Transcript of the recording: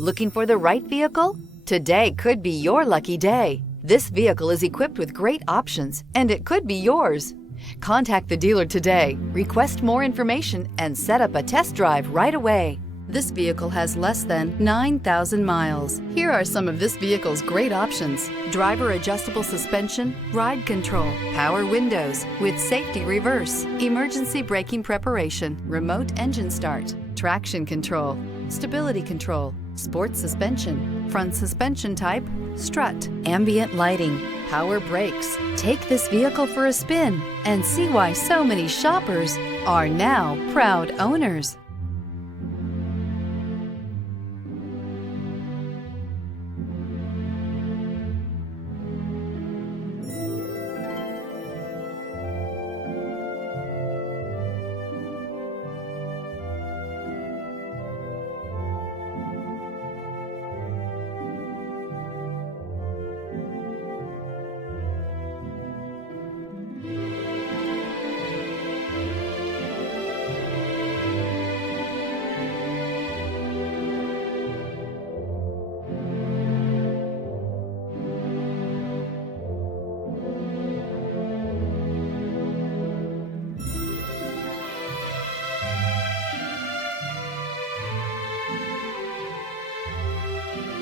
Looking for the right vehicle? Today could be your lucky day. This vehicle is equipped with great options, and it could be yours. Contact the dealer today, request more information, and set up a test drive right away. This vehicle has less than 9,000 miles. Here are some of this vehicle's great options: driver adjustable suspension, ride control, power windows with safety reverse, emergency braking preparation, remote engine start, traction control, stability control, sports suspension, front suspension type, strut, ambient lighting, power brakes. Take this vehicle for a spin and see why so many shoppers are now proud owners.